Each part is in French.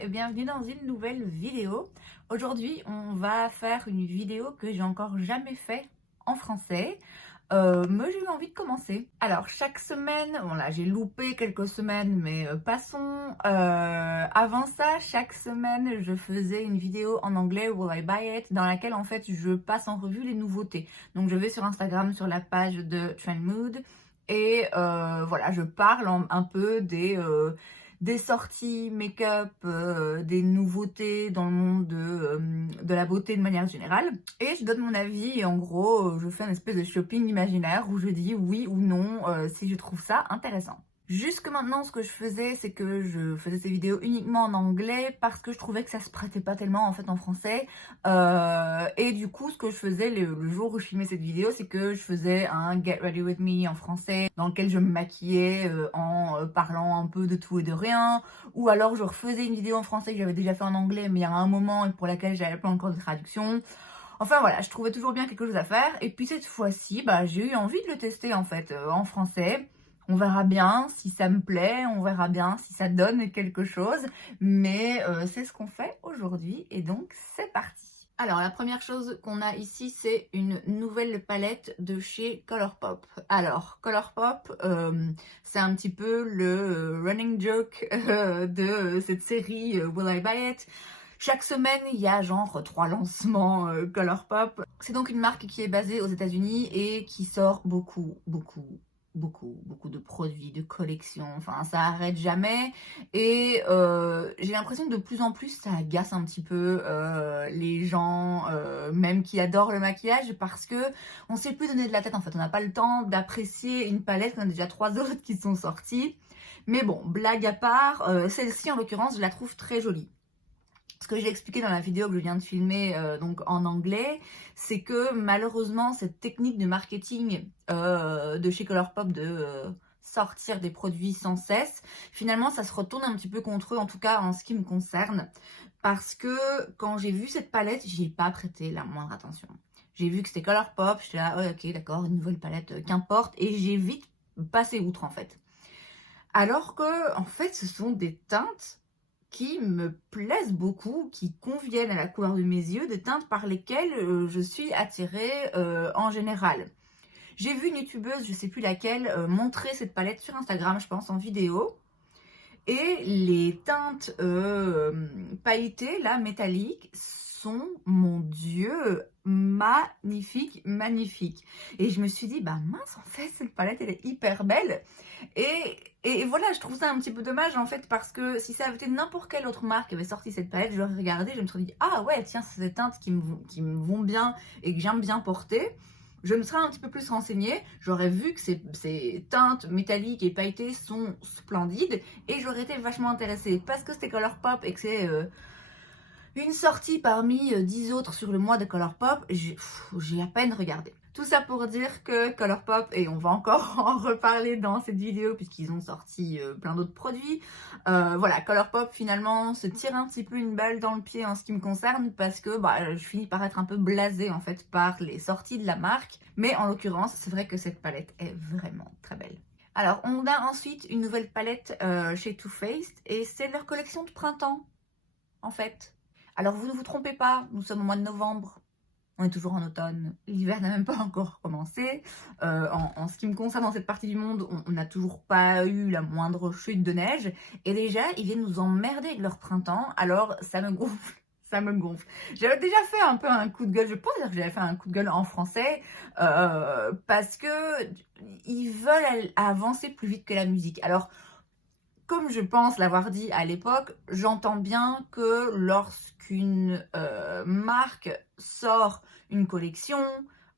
et bienvenue dans une nouvelle vidéo. Aujourd'hui, on va faire une vidéo que j'ai encore jamais fait en français, mais j'ai eu envie de commencer. Alors, chaque semaine, bon là, j'ai loupé quelques semaines, mais passons. Avant ça, chaque semaine, je faisais une vidéo en anglais, Will I Buy It, dans laquelle, en fait, je passe en revue les nouveautés. Donc, je vais sur Instagram, sur la page de Trendmood, et voilà, je parle un peu des sorties make-up, des nouveautés dans le monde de la beauté de manière générale. Et je donne mon avis et en gros, je fais un espèce de shopping imaginaire où je dis oui ou non si je trouve ça intéressant. Jusque maintenant, ce que je faisais, c'est que je faisais ces vidéos uniquement en anglais parce que je trouvais que ça se prêtait pas tellement en fait en français. Et du coup, ce que je faisais le jour où je filmais cette vidéo, c'est que je faisais un Get Ready With Me en français dans lequel je me maquillais en parlant un peu de tout et de rien. Ou alors je refaisais une vidéo en français que j'avais déjà fait en anglais mais il y a un moment et pour laquelle j'avais pas encore de traduction. Enfin voilà, je trouvais toujours bien quelque chose à faire. Et puis cette fois-ci, j'ai eu envie de le tester en fait en français. On verra bien si ça me plaît, on verra bien si ça donne quelque chose. Mais c'est ce qu'on fait aujourd'hui et donc c'est parti. Alors la première chose qu'on a ici, c'est une nouvelle palette de chez Colourpop. Alors Colourpop, c'est un petit peu le running joke de cette série Will I Buy It. Chaque semaine, il y a genre 3 lancements Colourpop. C'est donc une marque qui est basée aux États-Unis et qui sort beaucoup de produits, de collections. Enfin, ça arrête jamais. Et j'ai l'impression que de plus en plus, ça agace un petit peu les gens, même qui adorent le maquillage, parce que on sait plus donner de la tête. En fait, on n'a pas le temps d'apprécier une palette. On a déjà 3 autres qui sont sorties. Mais bon, blague à part, celle-ci en l'occurrence, je la trouve très jolie. Ce que j'ai expliqué dans la vidéo que je viens de filmer donc en anglais, c'est que malheureusement cette technique de marketing de chez Colourpop de sortir des produits sans cesse, finalement ça se retourne un petit peu contre eux, en tout cas en ce qui me concerne, parce que quand j'ai vu cette palette, j'y ai pas prêté la moindre attention. J'ai vu que c'était Colourpop, j'étais là, oh, ok d'accord, une nouvelle palette, qu'importe, et j'ai vite passé outre en fait. Alors que en fait ce sont des teintes qui me plaisent beaucoup, qui conviennent à la couleur de mes yeux, des teintes par lesquelles je suis attirée en général. J'ai vu une youtubeuse, je sais plus laquelle, montrer cette palette sur Instagram, je pense, en vidéo. Et les teintes pailletées, là, métalliques, sont, mon Dieu, magnifiques, magnifiques. Et je me suis dit, bah mince, en fait, cette palette, elle est hyper belle. Et voilà, je trouve ça un petit peu dommage, en fait, parce que si ça avait été n'importe quelle autre marque qui avait sorti cette palette, j'aurais regardé, je me serais dit, ah ouais, tiens, c'est des teintes qui me vont bien et que j'aime bien porter. Je me serais un petit peu plus renseignée, j'aurais vu que ces teintes métalliques et pailletées sont splendides et j'aurais été vachement intéressée. Parce que c'était Colourpop et que c'est une sortie parmi 10 autres sur le mois de Colourpop, j'ai à peine regardé. Tout ça pour dire que Colourpop, et on va encore en reparler dans cette vidéo puisqu'ils ont sorti plein d'autres produits, voilà, Colourpop finalement se tire un petit peu une balle dans le pied en ce qui me concerne parce que je finis par être un peu blasée en fait par les sorties de la marque, mais en l'occurrence c'est vrai que cette palette est vraiment très belle. Alors on a ensuite une nouvelle palette chez Too Faced et c'est leur collection de printemps en fait. Alors vous ne vous trompez pas, nous sommes au mois de novembre, on est toujours en automne, l'hiver n'a même pas encore commencé. En ce qui me concerne dans cette partie du monde, on n'a toujours pas eu la moindre chute de neige. Et déjà, ils viennent nous emmerder avec leur printemps, alors ça me gonfle. Ça me gonfle. J'avais déjà fait un peu un coup de gueule, je pense dire que j'avais fait un coup de gueule en français, parce que ils veulent avancer plus vite que la musique. Alors, comme je pense l'avoir dit à l'époque, j'entends bien que lorsqu'une marque sort une collection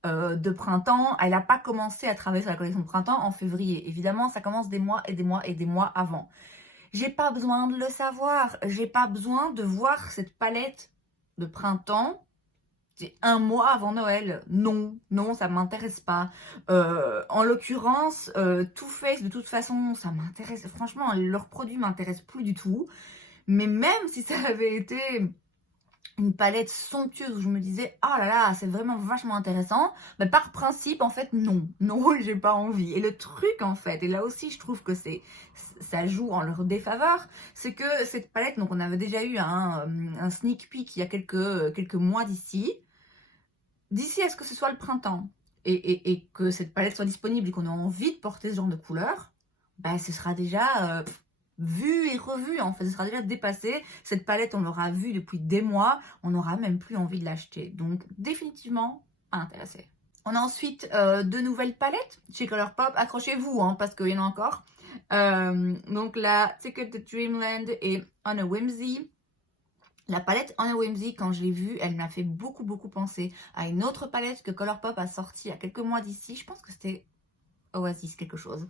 de printemps, elle n'a pas commencé à travailler sur la collection de printemps en février. Évidemment, ça commence des mois et des mois et des mois avant. J'ai pas besoin de le savoir, j'ai pas besoin de voir cette palette de printemps. C'est un mois avant Noël. Non, ça m'intéresse pas. En l'occurrence, Too Faced, de toute façon, ça m'intéresse. Franchement, leurs produits m'intéressent plus du tout. Mais même si ça avait été une palette somptueuse où je me disais oh là là c'est vraiment vachement intéressant, mais par principe en fait non, j'ai pas envie. Et le truc en fait, et là aussi je trouve que ça joue en leur défaveur, c'est que cette palette, donc on avait déjà eu un sneak peek il y a quelques mois d'ici à ce que ce soit le printemps et que cette palette soit disponible et qu'on ait envie de porter ce genre de couleur, bah ce sera déjà vu et revu en fait, ce sera déjà dépassé. Cette palette on l'aura vue depuis des mois, on n'aura même plus envie de l'acheter, donc définitivement pas intéressé. On a ensuite deux nouvelles palettes chez Colourpop, accrochez-vous hein, parce qu'il y en a encore. Donc la Ticket to Dreamland et On a Whimsy. La palette On a Whimsy, quand je l'ai vue, elle m'a fait beaucoup penser à une autre palette que Colourpop a sortie il y a quelques mois d'ici. Je pense que c'était Oasis quelque chose.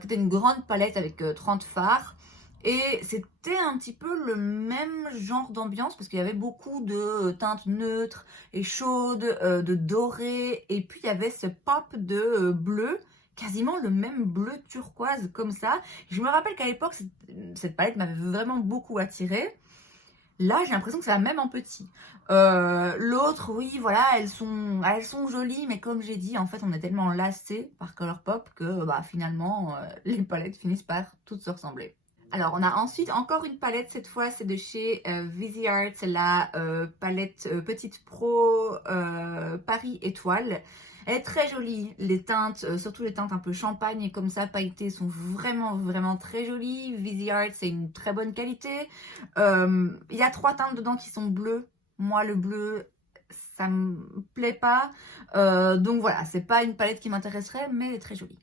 C'était une grande palette avec 30 fards. Et c'était un petit peu le même genre d'ambiance parce qu'il y avait beaucoup de teintes neutres et chaudes, de doré. Et puis il y avait ce pop de bleu, quasiment le même bleu turquoise comme ça. Je me rappelle qu'à l'époque, cette palette m'avait vraiment beaucoup attirée. Là, j'ai l'impression que c'est la même en petit. L'autre, oui, voilà, elles sont jolies, mais comme j'ai dit, en fait, on est tellement lassé par Colourpop que bah, finalement, les palettes finissent par toutes se ressembler. Alors, on a ensuite encore une palette, cette fois, c'est de chez Viseart, c'est la palette Petite Pro Paris Étoile. Elle est très jolie, les teintes, surtout les teintes un peu champagne et comme ça, pailletées, sont vraiment très jolies. Viseart, c'est une très bonne qualité. Il y a 3 teintes dedans qui sont bleues. Moi, le bleu, ça me plaît pas. Donc voilà, c'est pas une palette qui m'intéresserait, mais elle est très jolie.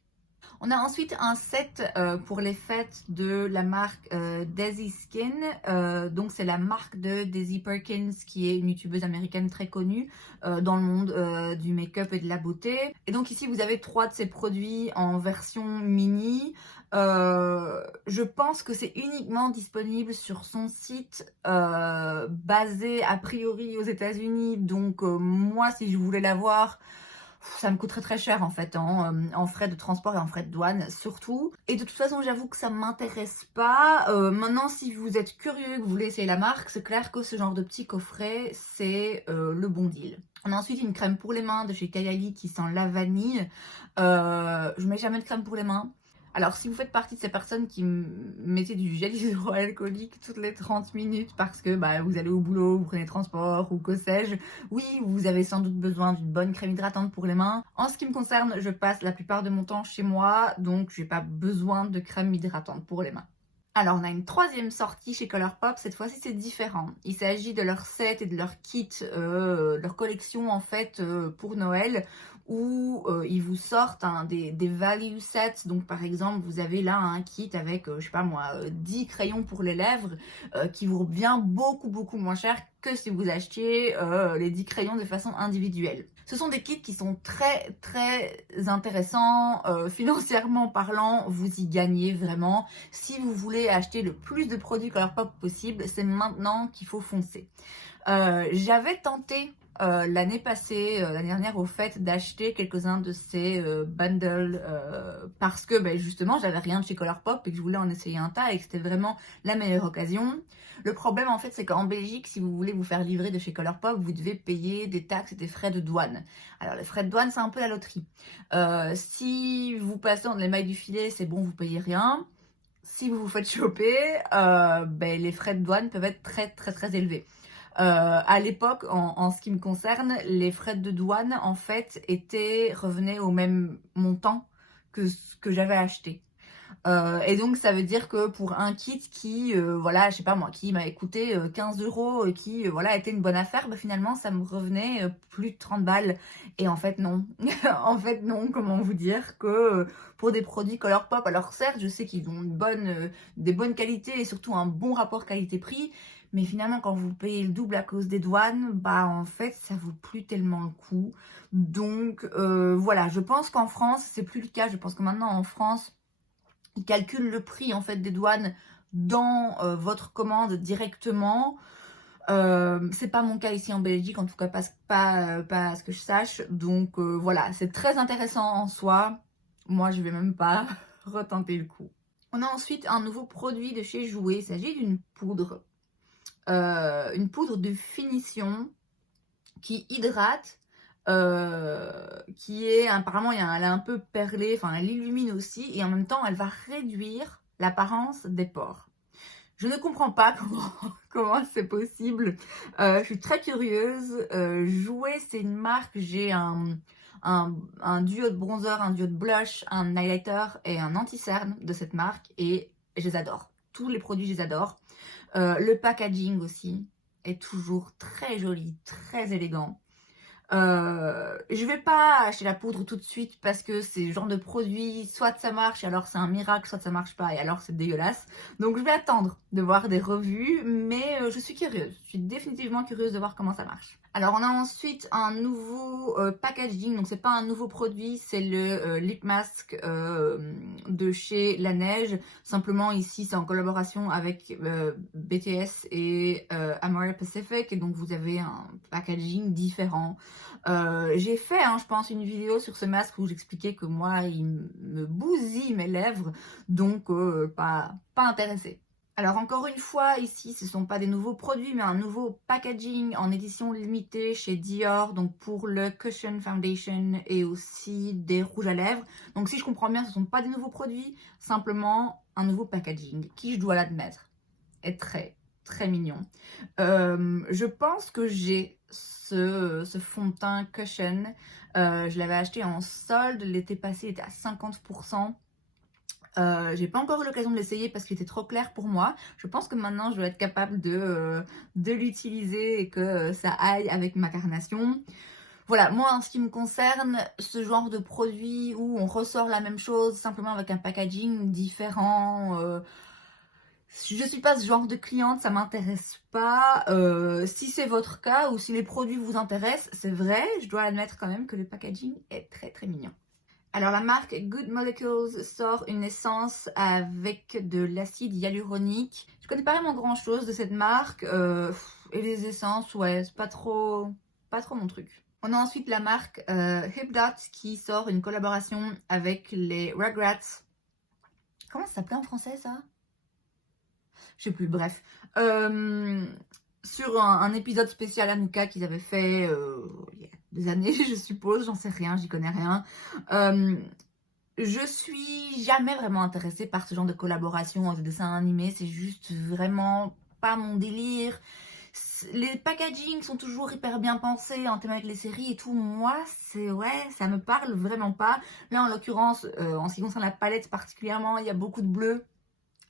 On a ensuite un set pour les fêtes de la marque Daisy Skin. Donc c'est la marque de Daisy Perkins, qui est une youtubeuse américaine très connue dans le monde du make-up et de la beauté. Et donc ici vous avez 3 de ces produits en version mini. Je pense que c'est uniquement disponible sur son site basé a priori aux États-Unis. Donc moi, si je voulais l'avoir, ça me coûterait très cher en fait, en frais de transport et en frais de douane surtout. Et de toute façon, j'avoue que ça m'intéresse pas. Maintenant, si vous êtes curieux, que vous voulez essayer la marque, c'est clair que ce genre de petit coffret, c'est le bon deal. On a ensuite une crème pour les mains de chez Kayali qui sent la vanille. Je mets jamais de crème pour les mains. Alors, si vous faites partie de ces personnes qui mettez du gel hydroalcoolique toutes les 30 minutes parce que bah, vous allez au boulot, vous prenez le transport ou que sais-je, oui, vous avez sans doute besoin d'une bonne crème hydratante pour les mains. En ce qui me concerne, je passe la plupart de mon temps chez moi, donc je n'ai pas besoin de crème hydratante pour les mains. Alors, on a une troisième sortie chez Colourpop. Cette fois-ci, c'est différent. Il s'agit de leur set et de leur kit, leur collection en fait pour Noël, où ils vous sortent des value sets. Donc, par exemple, vous avez là un kit avec, je sais pas moi, 10 crayons pour les lèvres qui vous revient beaucoup moins cher que si vous achetiez les 10 crayons de façon individuelle. Ce sont des kits qui sont très intéressants, financièrement parlant, vous y gagnez vraiment. Si vous voulez acheter le plus de produits Colourpop possible, c'est maintenant qu'il faut foncer. J'avais tenté l'année passée, l'année dernière au fait, d'acheter quelques-uns de ces bundles parce que justement j'avais rien de chez Colourpop et que je voulais en essayer un tas et que c'était vraiment la meilleure occasion. Le problème en fait, c'est qu'en Belgique, si vous voulez vous faire livrer de chez Colourpop, vous devez payer des taxes et des frais de douane. Alors les frais de douane, c'est un peu la loterie. Si vous passez entre les mailles du filet, c'est bon, vous payez rien. Si vous vous faites choper, les frais de douane peuvent être très élevés. À l'époque, en ce qui me concerne, les frais de douane en fait revenaient au même montant que ce que j'avais acheté. Et donc ça veut dire que pour un kit qui, voilà, je sais pas moi, qui m'avait coûté 15 € et qui, voilà, était une bonne affaire, finalement ça me revenait plus de 30 balles. Et en fait non, en fait non, comment vous dire que pour des produits Colourpop, alors certes je sais qu'ils ont des bonnes qualités et surtout un bon rapport qualité-prix, mais finalement quand vous payez le double à cause des douanes, en fait ça vaut plus tellement le coup. Donc voilà, je pense qu'en France c'est plus le cas. Je pense que maintenant en France ils calculent le prix en fait des douanes dans votre commande directement. C'est pas mon cas ici en Belgique, en tout cas pas à ce que je sache. Donc voilà, c'est très intéressant en soi. Moi, je vais même pas retenter le coup. On a ensuite un nouveau produit de chez Jouer. Il s'agit d'une poudre. une poudre de finition qui hydrate, qui est apparemment elle est un peu perlée, enfin elle illumine aussi et en même temps elle va réduire l'apparence des pores. Je ne comprends pas comment c'est possible. Je suis très curieuse. Jouer, c'est une marque. J'ai un duo de bronzer, un duo de blush, un highlighter et un anti-cerne de cette marque et je les adore. Tous les produits, je les adore. Le packaging aussi est toujours très joli, très élégant. Je vais pas acheter la poudre tout de suite parce que c'est le genre de produit, soit ça marche et alors c'est un miracle, soit ça marche pas et alors c'est dégueulasse. Donc je vais attendre de voir des revues, mais je suis curieuse. Je suis définitivement curieuse de voir comment ça marche. Alors on a ensuite un nouveau packaging, donc c'est pas un nouveau produit, c'est le lip mask de chez La Neige. Simplement ici c'est en collaboration avec BTS et Amore Pacific, et donc vous avez un packaging différent. J'ai fait, je pense, une vidéo sur ce masque où j'expliquais que moi, il me bousille mes lèvres, donc pas intéressée. Alors encore une fois, ici, ce ne sont pas des nouveaux produits, mais un nouveau packaging en édition limitée chez Dior, donc pour le Cushion Foundation et aussi des rouges à lèvres. Donc si je comprends bien, ce ne sont pas des nouveaux produits, simplement un nouveau packaging, qui, je dois l'admettre, est très, très mignon. Je pense que j'ai ce fond de teint Cushion. Je l'avais acheté en solde, l'été passé, il était à 50%. J'ai pas encore eu l'occasion de l'essayer parce qu'il était trop clair pour moi. Je pense que maintenant je vais être capable de l'utiliser et que ça aille avec ma carnation. Voilà, moi en ce qui me concerne, ce genre de produit où on ressort la même chose simplement avec un packaging différent, je suis pas ce genre de cliente, ça m'intéresse pas. Si c'est votre cas ou si les produits vous intéressent, c'est vrai, je dois admettre quand même que le packaging est très très mignon. Alors la marque Good Molecules sort une essence avec de l'acide hyaluronique. Je connais pas vraiment grand chose de cette marque et les essences, ouais, c'est pas trop mon truc. On a ensuite la marque Hipdot qui sort une collaboration avec les Rugrats. Comment ça s'appelait en français ça? Je sais plus, bref. Sur un épisode spécial Anouka qu'ils avaient fait il y a des années, je suppose, j'en sais rien, j'y connais rien. Je suis jamais vraiment intéressée par ce genre de collaboration de dessins animés, c'est juste vraiment pas mon délire. Les packagings sont toujours hyper bien pensés en thème avec les séries et tout. Moi, ça me parle vraiment pas. Là, en l'occurrence, en ce qui concerne la palette particulièrement, il y a beaucoup de bleu.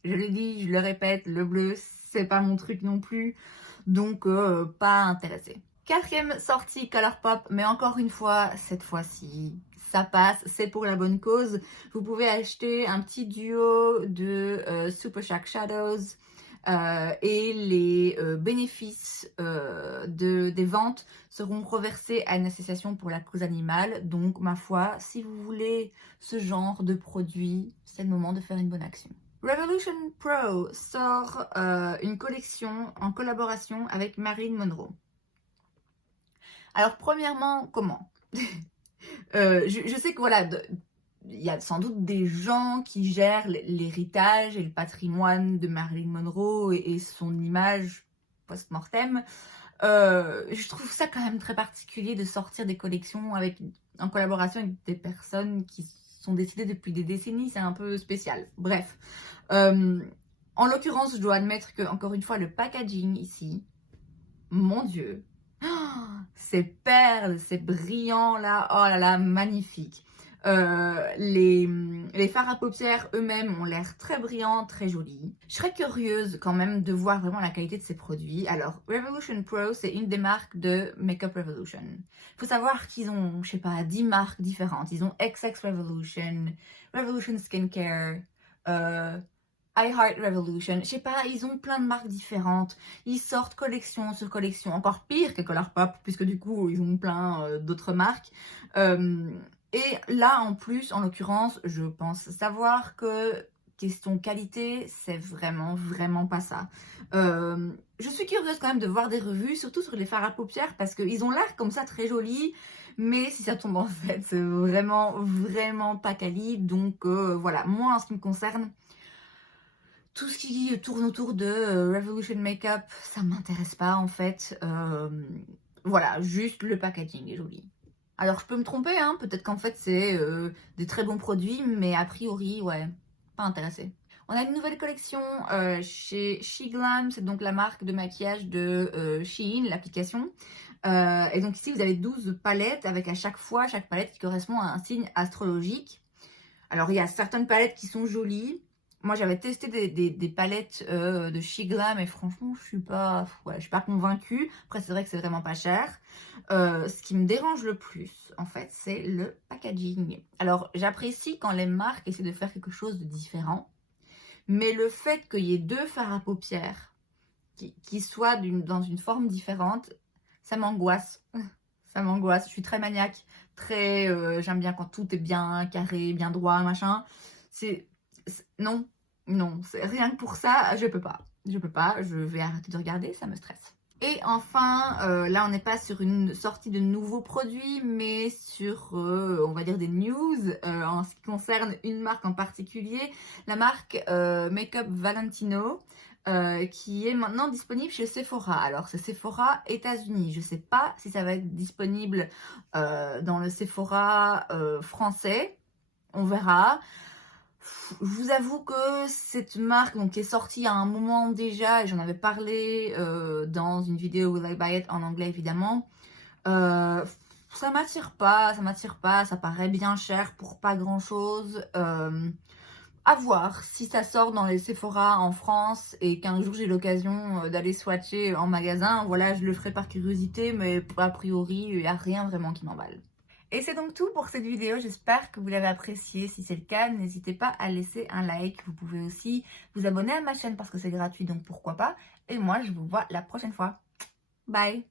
Je le dis, je le répète, le bleu, c'est pas mon truc non plus. Donc, pas intéressée. Quatrième sortie Colourpop, mais encore une fois, cette fois-ci, ça passe, c'est pour la bonne cause. Vous pouvez acheter un petit duo de Super Shark Shadows et les bénéfices des ventes seront reversés à une association pour la cause animale. Donc, ma foi, si vous voulez ce genre de produit, c'est le moment de faire une bonne action. Revolution Pro sort une collection en collaboration avec Marilyn Monroe. Alors premièrement, comment je sais que voilà, il y a sans doute des gens qui gèrent l'héritage et le patrimoine de Marilyn Monroe et son image post-mortem. Je trouve ça quand même très particulier de sortir des collections en collaboration avec des personnes qui sont décédées depuis des décennies, c'est un peu spécial. Bref, en l'occurrence, je dois admettre que, encore une fois, le packaging ici, mon Dieu, ces perles, ces brillants là, oh là là, magnifique. Les fards à paupières eux-mêmes ont l'air très brillants, très jolis. Je serais curieuse quand même de voir vraiment la qualité de ces produits. Alors, Revolution Pro, c'est une des marques de Makeup Revolution. Il faut savoir qu'ils ont, je sais pas, 10 marques différentes. Ils ont XX Revolution, Revolution Skincare, I Heart Revolution, je sais pas, ils ont plein de marques différentes, ils sortent collection sur collection, encore pire que Colourpop, puisque du coup ils ont plein d'autres marques. Et là en plus, en l'occurrence, je pense savoir que question qualité, c'est vraiment pas ça. Je suis curieuse quand même de voir des revues, surtout sur les fards à paupières, parce qu'ils ont l'air comme ça très jolis, mais si ça tombe en fait, c'est vraiment pas quali. Donc voilà, moi en ce qui me concerne, Tout ce qui tourne autour de Revolution Makeup, ça m'intéresse pas en fait. Voilà, juste le packaging est joli. Alors je peux me tromper, hein, peut-être qu'en fait c'est des très bons produits, mais a priori, ouais, pas intéressé. On a une nouvelle collection chez SheGlam, c'est donc la marque de maquillage de Shein, l'application. Et donc ici vous avez 12 palettes avec à chaque palette qui correspond à un signe astrologique. Alors il y a certaines palettes qui sont jolies. Moi j'avais testé des palettes de SheGlam et franchement je suis pas convaincue. Après c'est vrai que c'est vraiment pas cher. Ce qui me dérange le plus en fait c'est le packaging. Alors j'apprécie quand les marques essaient de faire quelque chose de différent. Mais le fait qu'il y ait 2 fards à paupières qui soient dans une forme différente, ça m'angoisse. Ça m'angoisse. Je suis très maniaque. J'aime bien quand tout est bien carré, bien droit, machin. Non, rien que pour ça, je peux pas. Je vais arrêter de regarder, ça me stresse. Et enfin, là on n'est pas sur une sortie de nouveaux produits, mais sur, on va dire, des news en ce qui concerne une marque en particulier, la marque Makeup Valentino, qui est maintenant disponible chez Sephora. Alors c'est Sephora États-Unis, je sais pas si ça va être disponible dans le Sephora français, on verra. Je vous avoue que cette marque qui est sortie à un moment déjà, et j'en avais parlé dans une vidéo Will I Buy It en anglais évidemment, ça m'attire pas, ça paraît bien cher pour pas grand chose. À voir si ça sort dans les Sephora en France et qu'un jour j'ai l'occasion d'aller swatcher en magasin, voilà, je le ferai par curiosité, mais a priori il n'y a rien vraiment qui m'emballe. Et c'est donc tout pour cette vidéo, j'espère que vous l'avez appréciée. Si c'est le cas, n'hésitez pas à laisser un like. Vous pouvez aussi vous abonner à ma chaîne parce que c'est gratuit, donc pourquoi pas. Et moi, je vous vois la prochaine fois. Bye!